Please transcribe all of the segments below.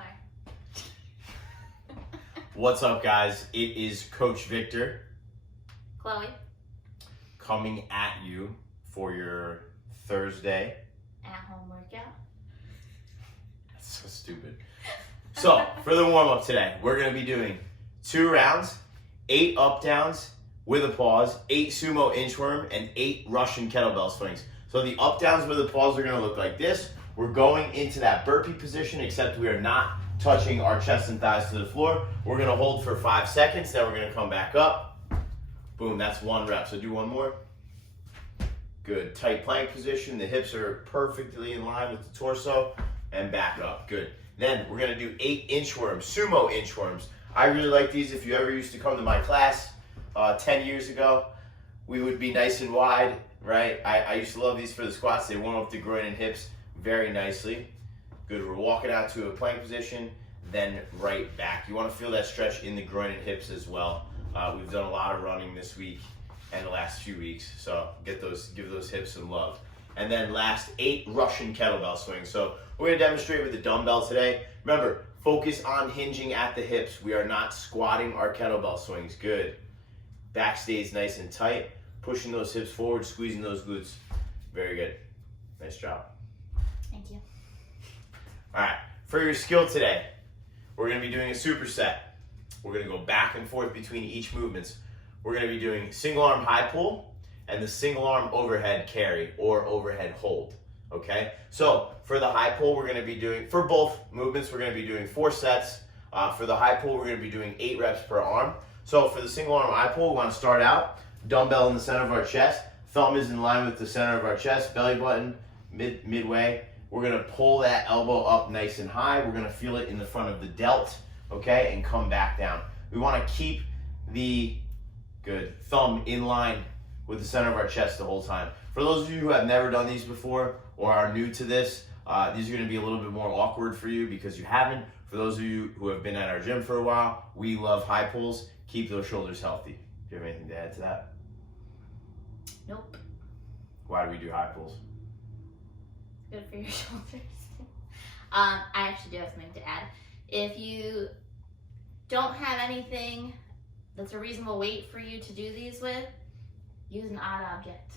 Sorry. What's up, guys? It is Coach Victor. Chloe. Coming at you for your Thursday At-home workout. That's so stupid. So, for the warm-up today, we're going to be doing 2 rounds, 8 up-downs with a pause, 8 sumo inchworm, and 8 Russian kettlebell swings. So the up-downs with a pause are going to look like this. We're going into that burpee position, except we are not touching our chest and thighs to the floor. We're going to hold for 5 seconds, then we're going to come back up. Boom, that's 1 rep. So do 1 more. Good. Tight plank position. The hips are perfectly in line with the torso. And back up. Good. Then we're going to do 8 inchworms, sumo inchworms. I really like these. If you ever used to come to my class 10 years ago, we would be nice and wide, right? I used to love these for the squats. They warm up the groin and hips very nicely. Good. We're walking out to a plank position, then right back. You want to feel that stretch in the groin and hips as well. We've done a lot of running this week and the last few weeks, so give those hips some love. And then last 8 Russian kettlebell swings. So we're going to demonstrate with the dumbbell today. Remember, focus on hinging at the hips. We are not squatting our kettlebell swings. Good. Back stays nice and tight. Pushing those hips forward, squeezing those glutes. Very good. Nice job. Thank you. All right, for your skill today, we're going to be doing a superset. We're going to go back and forth between each movements. We're going to be doing single arm high pull and the single arm overhead carry or overhead hold. Okay, so for the high pull, we're going to be doing, for both movements, we're going to be doing 4 sets. For the high pull, we're going to be doing 8 reps per arm. So for the single arm high pull, we want to start out, dumbbell in the center of our chest, thumb is in line with the center of our chest, belly button midway. We're going to pull that elbow up nice and high. We're going to feel it in the front of the delt, okay, and come back down. We want to keep the thumb in line with the center of our chest the whole time. For those of you who have never done these before or are new to this, these are going to be a little bit more awkward for you because you haven't. For those of you who have been at our gym for a while, we love high pulls. Keep those shoulders healthy. Do you have anything to add to that? Nope. Why do we do high pulls? Good for your shoulders. I actually do have something to add. If you don't have anything that's a reasonable weight for you to do these with, use an odd object.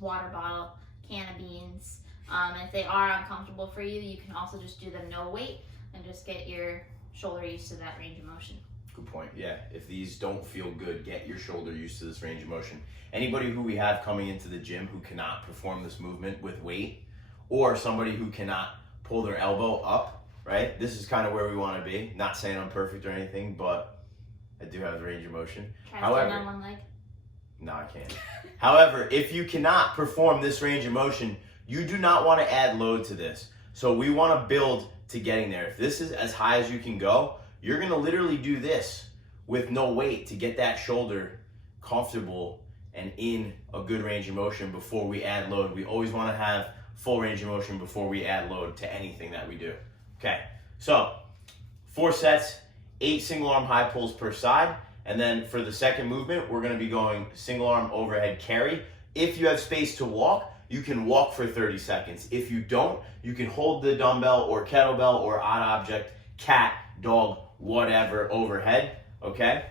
Water bottle, can of beans. And if they are uncomfortable for you, you can also just do them no weight and just get your shoulder used to that range of motion. Good point. Yeah, if these don't feel good, get your shoulder used to this range of motion. Anybody who we have coming into the gym who cannot perform this movement with weight, or somebody who cannot pull their elbow up, right? This is kind of where we want to be. Not saying I'm perfect or anything, but I do have range of motion. Try to stand on one leg. No, I can't. However, if you cannot perform this range of motion, you do not want to add load to this. So we want to build to getting there. If this is as high as you can go, you're going to literally do this with no weight to get that shoulder comfortable and in a good range of motion before we add load. We always want to have full range of motion before we add load to anything that we do. Okay, so 4 sets, 8 single arm high pulls per side. And then for the second movement, we're going to be going single arm overhead carry. If you have space to walk, you can walk for 30 seconds. If you don't, you can hold the dumbbell or kettlebell or odd object, cat, dog, whatever, overhead, okay?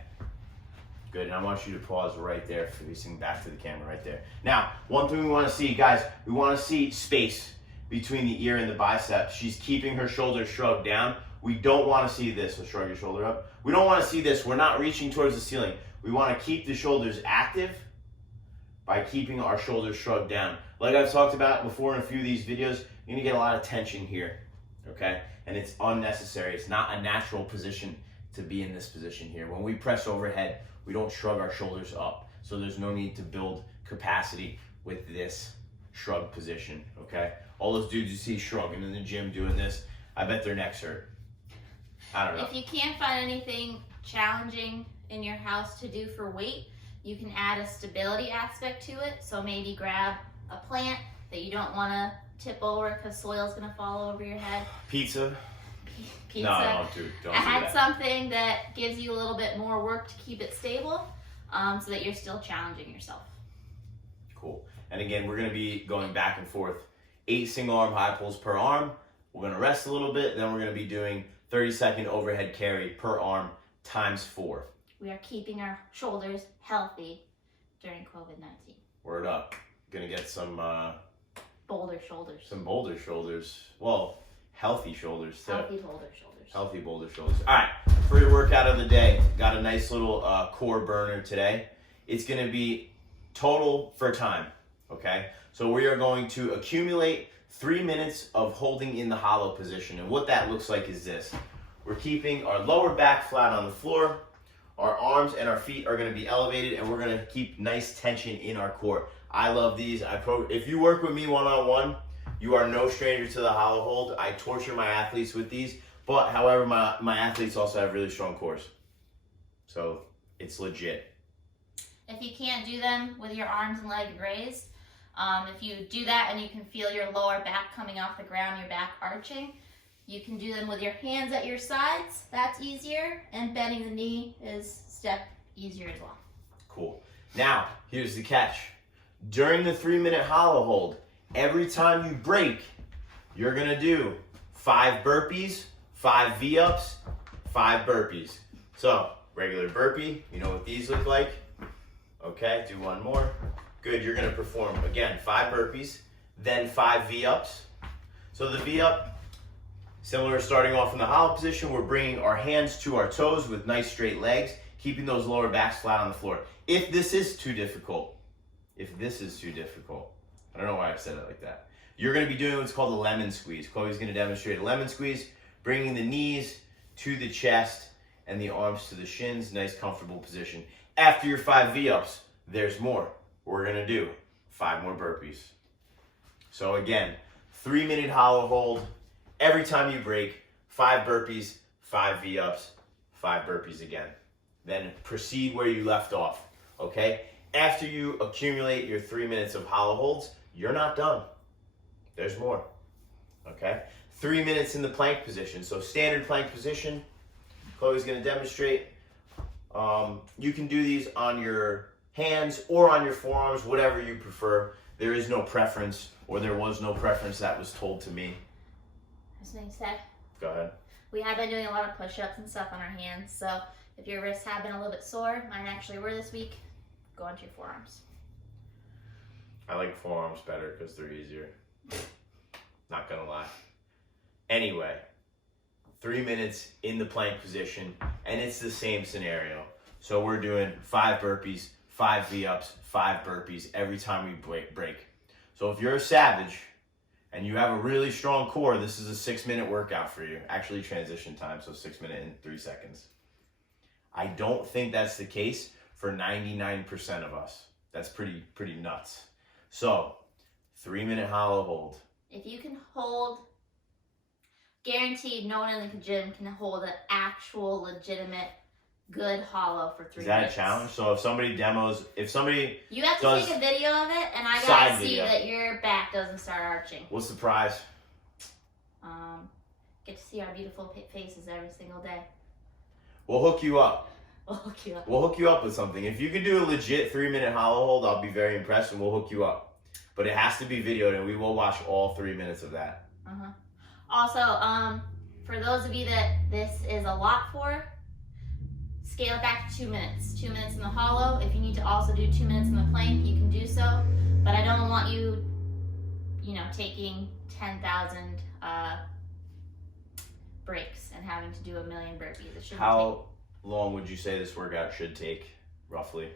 Good, and I want you to pause right there, facing back to the camera right there. Now, one thing we want to see, guys, we want to see space between the ear and the bicep. She's keeping her shoulders shrugged down. We don't want to see this, so shrug your shoulder up. We don't want to see this, we're not reaching towards the ceiling. We want to keep the shoulders active by keeping our shoulders shrugged down. Like I've talked about before in a few of these videos, you're going to get a lot of tension here, okay? And it's unnecessary. It's not a natural position to be in this position here. When we press overhead, we don't shrug our shoulders up. So there's no need to build capacity with this shrug position, okay? All those dudes you see shrugging in the gym doing this, I bet their necks hurt. I don't know. If you can't find anything challenging in your house to do for weight, you can add a stability aspect to it. So maybe grab a plant that you don't want to tip over because soil's going to fall over your head. Pizza. Pizza. No, don't do Add that. something that gives you a little bit more work to keep it stable so that you're still challenging yourself. Cool. And again, we're going to be going back and forth. 8 single arm high pulls per arm, We're gonna rest a little bit, then we're gonna be doing 30-second overhead carry per arm times 4. We are keeping our shoulders healthy during COVID-19. Word up. Gonna get some Boulder shoulders. some boulder shoulders. Well, healthy shoulders too. Healthy boulder shoulders. Healthy boulder shoulders. All right, for your workout of the day, got a nice little core burner today. It's gonna be total for time, okay? So we are going to accumulate 3 minutes of holding in the hollow position. And what that looks like is this. We're keeping our lower back flat on the floor. Our arms and our feet are gonna be elevated, and we're gonna keep nice tension in our core. I love these. If you work with me one-on-one, you are no stranger to the hollow hold. I torture my athletes with these, but however, my athletes also have really strong cores. So it's legit. If you can't do them with your arms and legs raised, if you do that and you can feel your lower back coming off the ground, your back arching, you can do them with your hands at your sides. That's easier. And bending the knee is step easier as well. Cool. Now, here's the catch. During the 3-minute hollow hold, every time you break, you're going to do 5 burpees, 5 V-ups, 5 burpees. So, regular burpee, you know what these look like. Okay, do one more. Good, you're going to perform, again, 5 burpees, then 5 V-ups. So the V-up, similar, starting off in the hollow position, we're bringing our hands to our toes with nice straight legs, keeping those lower backs flat on the floor. If this is too difficult, I don't know why I said it like that, you're going to be doing what's called a lemon squeeze. Chloe's going to demonstrate a lemon squeeze, bringing the knees to the chest and the arms to the shins, nice comfortable position. After your 5 V-ups, there's more. We're going to do 5 more burpees. So again, 3-minute hollow hold. Every time you break, 5 burpees, 5 V-ups, 5 burpees again. Then proceed where you left off, okay? After you accumulate your 3 minutes of hollow holds, you're not done. There's more, okay? 3 minutes in the plank position. So standard plank position, Chloe's gonna demonstrate. You can do these on your hands or on your forearms, whatever you prefer. There is no preference, or there was no preference that was told to me. As I said, Go ahead. we have been doing a lot of push-ups and stuff on our hands, so if your wrists have been a little bit sore, mine actually were this week, go onto your forearms. I like forearms better because they're easier. Not gonna lie. Anyway, 3 minutes in the plank position, and it's the same scenario. So we're doing 5 burpees, 5 V-ups, 5 burpees every time we break. So if you're a savage and you have a really strong core, this is a 6-minute workout for you. Actually transition time, so 6 minutes and 3 seconds. I don't think that's the case for 99% of us. That's pretty nuts. So, 3-minute hollow hold. If you can hold, guaranteed no one in the gym can hold an actual legitimate good hollow for 3 minutes. Is that a challenge? So if somebody demos, you have to take a video of it, and I side gotta see video. that your back doesn't start arching. What's the prize? Get to see our beautiful faces every single day. We'll hook you up. We'll hook you up. We'll hook you up with something. If you can do a legit 3-minute hollow hold, I'll be very impressed, and we'll hook you up. But it has to be videoed, and we will watch all 3 minutes of that. Also, for those of you that this is a lot for, scale it back to 2 minutes. 2 minutes in the hollow. If you need to also do 2 minutes in the plank, you can do so. But I don't want you, taking 10,000 breaks and having to do a million burpees. It shouldn't How long would you say this workout should take, roughly?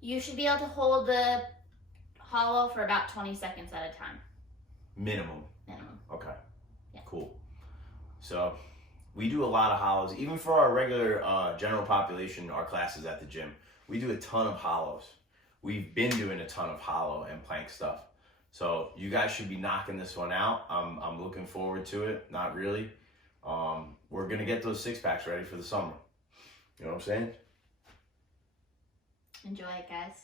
You should be able to hold the hollow for about 20 seconds at a time. Minimum. Minimum. Okay. Yeah. Cool. So we do a lot of hollows. Even for our regular general population, our classes at the gym, we do a ton of hollows. We've been doing a ton of hollow and plank stuff. So you guys should be knocking this one out. I'm looking forward to it. Not really. We're going to get those 6-packs ready for the summer. You know what I'm saying? Enjoy it, guys.